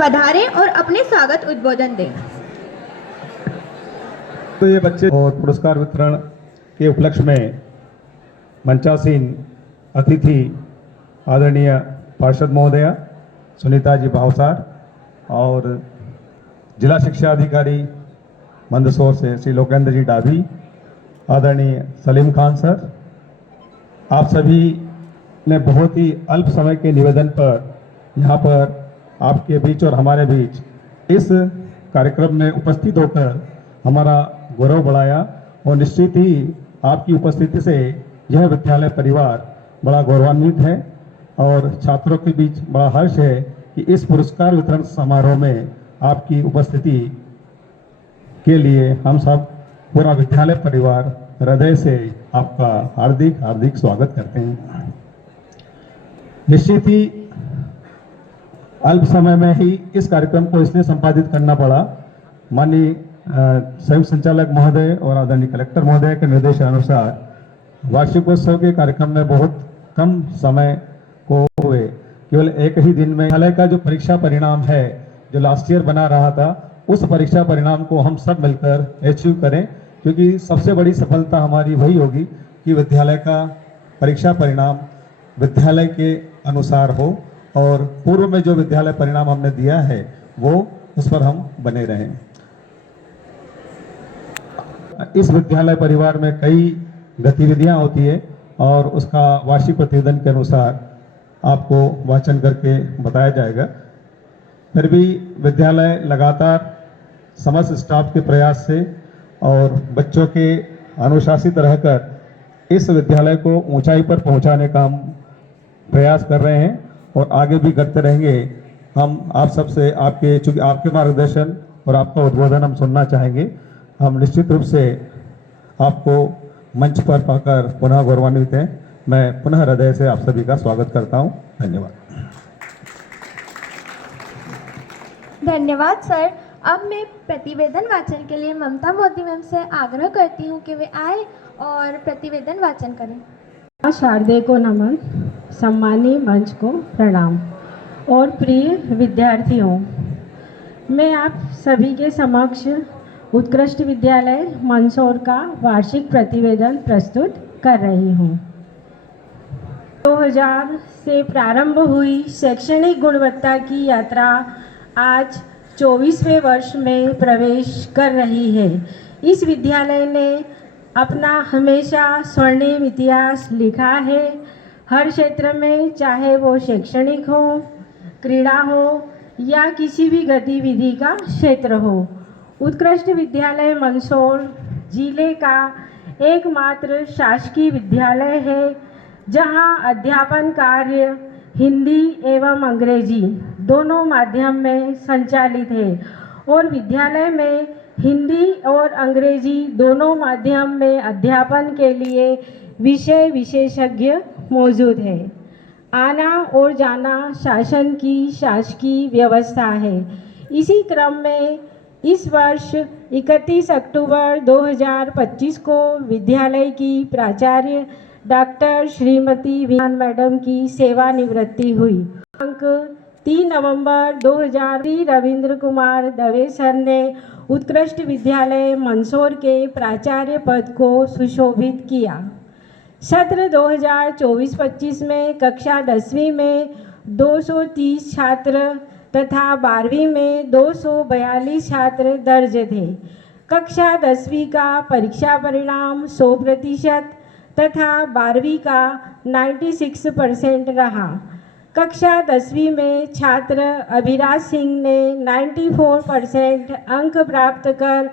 पधारें और अपने स्वागत उद्बोधन दें। तो ये बच्चे और पुरस्कार वितरण के उपलक्ष्य में मंचासीन अतिथि आदरणीय पार्षद महोदया सुनीता जी भावसार और जिला शिक्षा अधिकारी मंदसौर से श्री लोकेंद्र जी डाभी, आदरणीय सलीम खान सर, आप सभी ने बहुत ही अल्प समय के निवेदन पर यहाँ पर आपके बीच और हमारे बीच इस कार्यक्रम में उपस्थित होकर हमारा गौरव बढ़ाया और निश्चित ही आपकी उपस्थिति से यह विद्यालय परिवार बड़ा गौरवान्वित है और छात्रों के बीच बड़ा हर्ष है कि इस पुरस्कार वितरण समारोह में आपकी उपस्थिति के लिए हम सब पूरा विद्यालय परिवार हृदय से आपका हार्दिक हार्दिक स्वागत करते हैं। निश्चित ही अल्प समय में ही इस कार्यक्रम को इसलिए संपादित करना पड़ा, माननीय संयुक्त संचालक महोदय और आदरणीय कलेक्टर महोदय के निर्देशानुसार वार्षिकोत्सव के कार्यक्रम में बहुत कम समय को हुए, केवल एक ही दिन में विद्यालय का जो परीक्षा परिणाम है जो लास्ट ईयर बना रहा था, उस परीक्षा परिणाम को हम सब मिलकर अचीव करें, क्योंकि सबसे बड़ी सफलता हमारी वही होगी कि विद्यालय का परीक्षा परिणाम विद्यालय के अनुसार हो और पूर्व में जो विद्यालय परिणाम हमने दिया है वो उस पर हम बने रहें। इस विद्यालय परिवार में कई गतिविधियां होती है और उसका वार्षिक प्रतिवेदन के अनुसार आपको वाचन करके बताया जाएगा। फिर भी विद्यालय लगातार समस्त स्टाफ के प्रयास से और बच्चों के अनुशासित रहकर इस विद्यालय को ऊंचाई पर पहुंचाने का हम प्रयास कर रहे हैं और आगे भी करते रहेंगे। हम आप सबसे चूंकि आपके मार्गदर्शन और आपका उद्बोधन हम सुनना चाहेंगे। हम निश्चित रूप से आपको मंच पर पाकर पुनः गौरवान्वित हैं। मैं पुनः हृदय से आप सभी का स्वागत करता हूं। धन्यवाद। धन्यवाद सर। अब मैं प्रतिवेदन वाचन के लिए ममता मोदी मैम से आग्रह करती हूँ कि वे आए और प्रतिवेदन वाचन करें। शारदे को नमन, सम्मानीय मंच को प्रणाम और प्रिय विद्यार्थियों, मैं आप सभी के समक्ष उत्कृष्ट विद्यालय मंदसौर का वार्षिक प्रतिवेदन प्रस्तुत कर रही हूँ। 2000 से प्रारंभ हुई शैक्षणिक गुणवत्ता की यात्रा आज 24वें वर्ष में प्रवेश कर रही है। इस विद्यालय ने अपना हमेशा स्वर्णिम इतिहास लिखा है। हर क्षेत्र में, चाहे वो शैक्षणिक हो, क्रीड़ा हो या किसी भी गतिविधि का क्षेत्र हो, उत्कृष्ट विद्यालय मंदसौर जिले का एकमात्र शासकीय विद्यालय है जहां अध्यापन कार्य हिंदी एवं अंग्रेजी दोनों माध्यम में संचालित है और विद्यालय में हिंदी और अंग्रेजी दोनों माध्यम में अध्यापन के लिए विषय विशेषज्ञ मौजूद है। आना और जाना शासन की शासकीय व्यवस्था है। इसी क्रम में इस वर्ष 31 अक्टूबर 2025 को विद्यालय की प्राचार्य डॉक्टर श्रीमती विहान मैडम की सेवानिवृत्ति हुई। अंक 3 नवंबर 2000 रविंद्र कुमार दवे सर ने उत्कृष्ट विद्यालय मंदसौर के प्राचार्य पद को सुशोभित किया। सत्र 2024-25 में कक्षा 10वीं में 230 छात्र तथा 12वीं में 242 छात्र दर्ज थे। कक्षा 10वीं का परीक्षा परिणाम 100% तथा 12वीं का 96% रहा। कक्षा 10वीं में छात्र अभिराज सिंह ने 94% अंक प्राप्त कर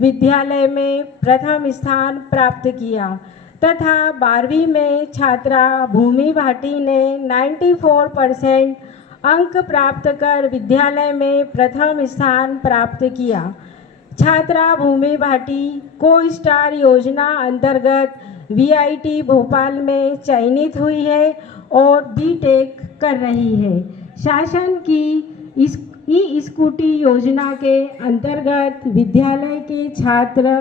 विद्यालय में प्रथम स्थान प्राप्त किया तथा 12वीं में छात्रा भूमि भाटी ने 94% अंक प्राप्त कर विद्यालय में प्रथम स्थान प्राप्त किया। छात्रा भूमि भाटी को स्टार योजना अंतर्गत वीआईटी भोपाल में चयनित हुई है और बीटेक कर रही है। शासन की इस ई स्कूटी योजना के अंतर्गत विद्यालय के छात्र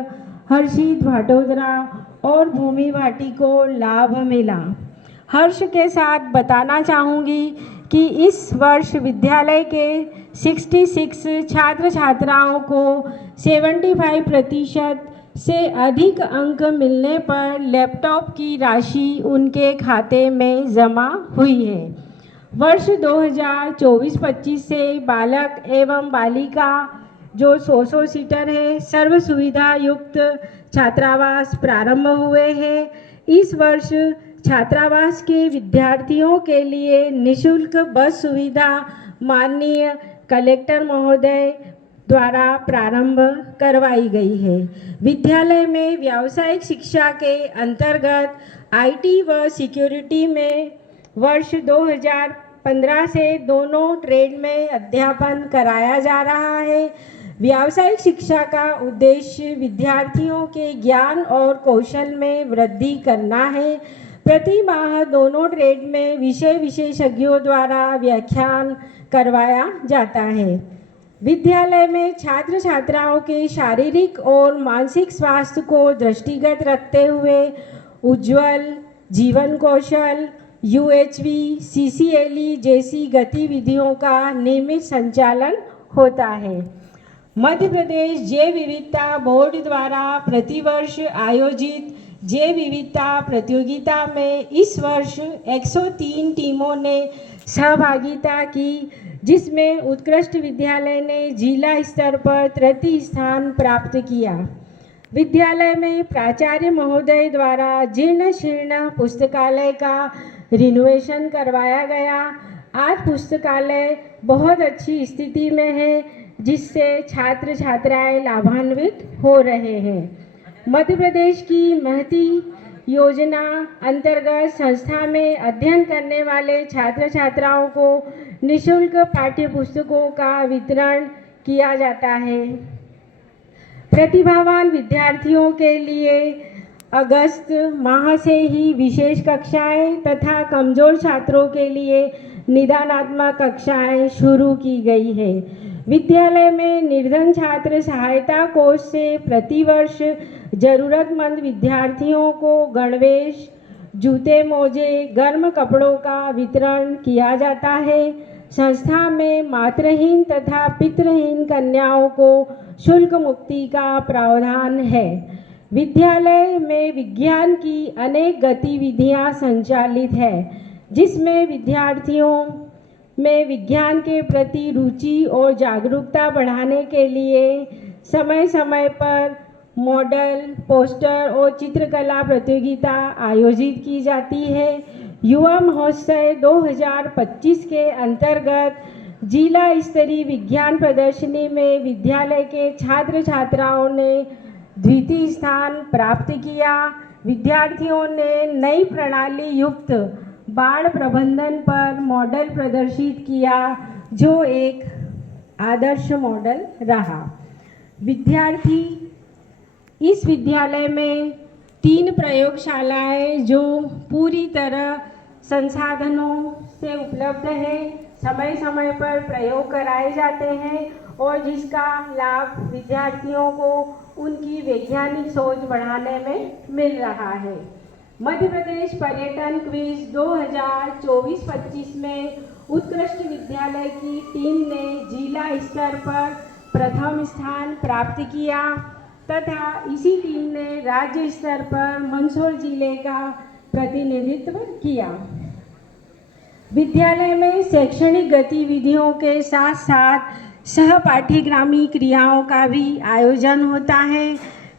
हर्षित भाटोदरा और भूमि भाटी को लाभ मिला। हर्ष के साथ बताना चाहूँगी कि इस वर्ष विद्यालय के 66 छात्र छात्राओं को 75% से अधिक अंक मिलने पर लैपटॉप की राशि उनके खाते में जमा हुई है। वर्ष 2024-25 से बालक एवं बालिका जो 100 सीटर है सर्व सुविधा युक्त छात्रावास प्रारंभ हुए हैं। इस वर्ष छात्रावास के विद्यार्थियों के लिए निशुल्क बस सुविधा माननीय कलेक्टर महोदय द्वारा प्रारंभ करवाई गई है। विद्यालय में व्यावसायिक शिक्षा के अंतर्गत आईटी व सिक्योरिटी में वर्ष 2015 से दोनों ट्रेड में अध्यापन कराया जा रहा है। व्यावसायिक शिक्षा का उद्देश्य विद्यार्थियों के ज्ञान और कौशल में वृद्धि करना है। प्रति माह दोनों ट्रेड में विषय विशेषज्ञों द्वारा व्याख्यान करवाया जाता है। विद्यालय में छात्र छात्राओं के शारीरिक और मानसिक स्वास्थ्य को दृष्टिगत रखते हुए उज्ज्वल जीवन कौशल यूएचवी सीसीएलई जैसी गतिविधियों का नियमित संचालन होता है। मध्य प्रदेश जैव विविधता बोर्ड द्वारा प्रतिवर्ष आयोजित जैव विविधता प्रतियोगिता में इस वर्ष 103 टीमों ने सहभागिता की, जिसमें उत्कृष्ट विद्यालय ने जिला स्तर पर तृतीय स्थान प्राप्त किया। विद्यालय में प्राचार्य महोदय द्वारा जीर्ण शीर्ण पुस्तकालय का रिनोवेशन करवाया गया। आज पुस्तकालय बहुत अच्छी स्थिति में है, जिससे छात्र छात्राएं लाभान्वित हो रहे हैं। मध्य प्रदेश की महती योजना अंतर्गत संस्था में अध्ययन करने वाले छात्र छात्राओं को निःशुल्क पाठ्य पुस्तकों का वितरण किया जाता है। प्रतिभावान विद्यार्थियों के लिए अगस्त माह से ही विशेष कक्षाएं तथा कमजोर छात्रों के लिए निदानात्मक कक्षाएं शुरू की गई है। विद्यालय में निर्धन छात्र सहायता कोष से प्रतिवर्ष जरूरतमंद विद्यार्थियों को गणवेश, जूते मोजे, गर्म कपड़ों का वितरण किया जाता है। संस्था में मातृहीन तथा पितृहीन कन्याओं को शुल्क मुक्ति का प्रावधान है। विद्यालय में विज्ञान की अनेक गतिविधियां संचालित है, जिसमें विद्यार्थियों में विज्ञान के प्रति रुचि और जागरूकता बढ़ाने के लिए समय समय पर मॉडल, पोस्टर और चित्रकला प्रतियोगिता आयोजित की जाती है। युवा महोत्सव 2025 के अंतर्गत जिला स्तरीय विज्ञान प्रदर्शनी में विद्यालय के छात्र छात्राओं ने द्वितीय स्थान प्राप्त किया। विद्यार्थियों ने नई प्रणाली युक्त बाढ़ प्रबंधन पर मॉडल प्रदर्शित किया, जो एक आदर्श मॉडल रहा। विद्यार्थी इस विद्यालय में 3 प्रयोगशालाएं जो पूरी तरह संसाधनों से उपलब्ध है, समय समय पर प्रयोग कराए जाते हैं और जिसका लाभ विद्यार्थियों को उनकी वैज्ञानिक सोच बढ़ाने में मिल रहा है। मध्य प्रदेश पर्यटन क्विज 2024-25 में उत्कृष्ट विद्यालय की टीम ने जिला स्तर पर प्रथम स्थान प्राप्त किया तथा इसी टीम ने राज्य स्तर पर मंदसौर जिले का प्रतिनिधित्व किया। विद्यालय में शैक्षणिक गतिविधियों के साथ साथ सहपाठ्यक्रमी क्रियाओं का भी आयोजन होता है।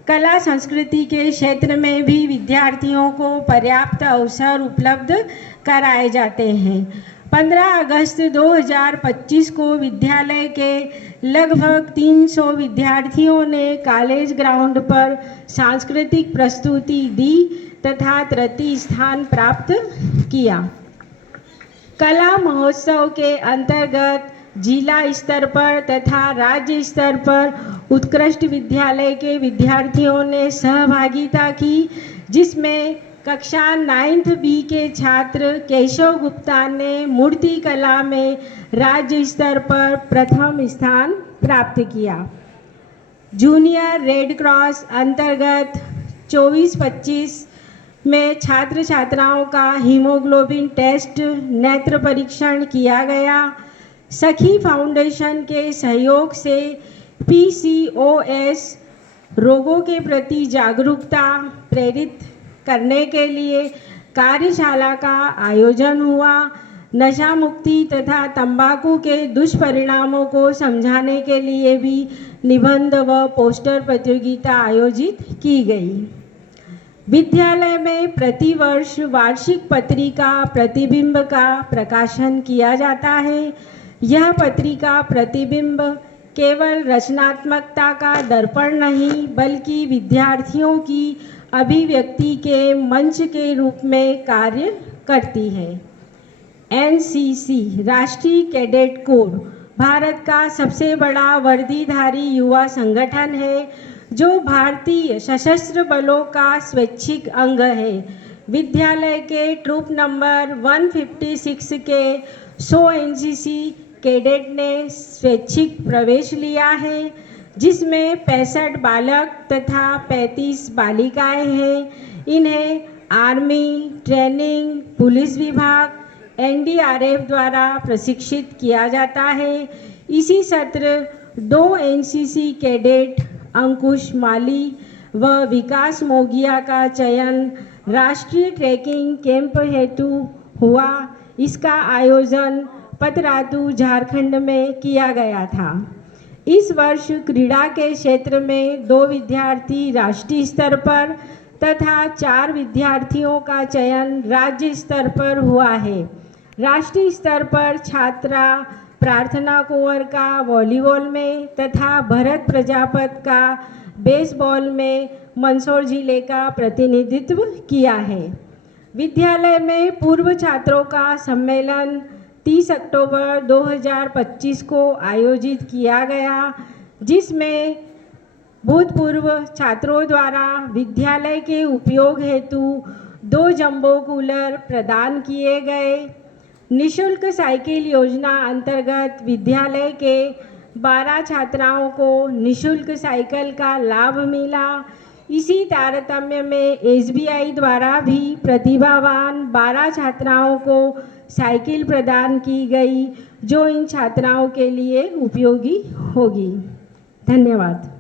कला संस्कृति के क्षेत्र में भी विद्यार्थियों को पर्याप्त अवसर उपलब्ध कराए जाते हैं। 15 अगस्त 2025 को विद्यालय के लगभग 300 विद्यार्थियों ने कॉलेज ग्राउंड पर सांस्कृतिक प्रस्तुति दी तथा तृतीय स्थान प्राप्त किया। कला महोत्सव के अंतर्गत जिला स्तर पर तथा राज्य स्तर पर उत्कृष्ट विद्यालय के विद्यार्थियों ने सहभागिता की, जिसमें कक्षा 9th B के छात्र केशव गुप्ता ने मूर्ति कला में राज्य स्तर पर प्रथम स्थान प्राप्त किया। जूनियर रेड क्रॉस अंतर्गत 24-25 में छात्र छात्राओं का हीमोग्लोबिन टेस्ट नेत्र परीक्षण किया गया। सखी फाउंडेशन के सहयोग से PCOS रोगों के प्रति जागरूकता प्रेरित करने के लिए कार्यशाला का आयोजन हुआ। नशा मुक्ति तथा तंबाकू के दुष्परिणामों को समझाने के लिए भी निबंध व पोस्टर प्रतियोगिता आयोजित की गई। विद्यालय में प्रतिवर्ष वार्षिक पत्रिका प्रतिबिंब का प्रकाशन किया जाता है। यह पत्रिका प्रतिबिंब केवल रचनात्मकता का दर्पण नहीं बल्कि विद्यार्थियों की अभिव्यक्ति के मंच के रूप में कार्य करती है। NCC राष्ट्रीय कैडेट कोर भारत का सबसे बड़ा वर्दीधारी युवा संगठन है जो भारतीय सशस्त्र बलों का स्वैच्छिक अंग है। विद्यालय के ट्रूप नंबर 156 के 100 NCC कैडेट ने स्वैच्छिक प्रवेश लिया है, जिसमें 65 बालक तथा 35 बालिकाएं हैं। इन्हें आर्मी ट्रेनिंग, पुलिस विभाग, NDRF द्वारा प्रशिक्षित किया जाता है। इसी सत्र 2 NCC कैडेट अंकुश माली व विकास मोगिया का चयन राष्ट्रीय ट्रैकिंग कैंप हेतु हुआ। इसका आयोजन पतरातू झारखंड में किया गया था। इस वर्ष क्रीड़ा के क्षेत्र में 2 विद्यार्थी राष्ट्रीय स्तर पर तथा 4 विद्यार्थियों का चयन राज्य स्तर पर हुआ है। राष्ट्रीय स्तर पर छात्रा प्रार्थना कुंवर का वॉलीबॉल में तथा भरत प्रजापत का बेसबॉल में मंदसौर जिले का प्रतिनिधित्व किया है। विद्यालय में पूर्व छात्रों का सम्मेलन 30 अक्टूबर 2025 को आयोजित किया गया, जिसमें भूतपूर्व छात्रों द्वारा विद्यालय के उपयोग हेतु 2 जंबो कूलर प्रदान किए गए। निःशुल्क साइकिल योजना अंतर्गत विद्यालय के 12 छात्राओं को निःशुल्क साइकिल का लाभ मिला। इसी तारतम्य में SBI द्वारा भी प्रतिभावान 12 छात्राओं को साइकिल प्रदान की गई, जो इन छात्राओं के लिए उपयोगी होगी। धन्यवाद।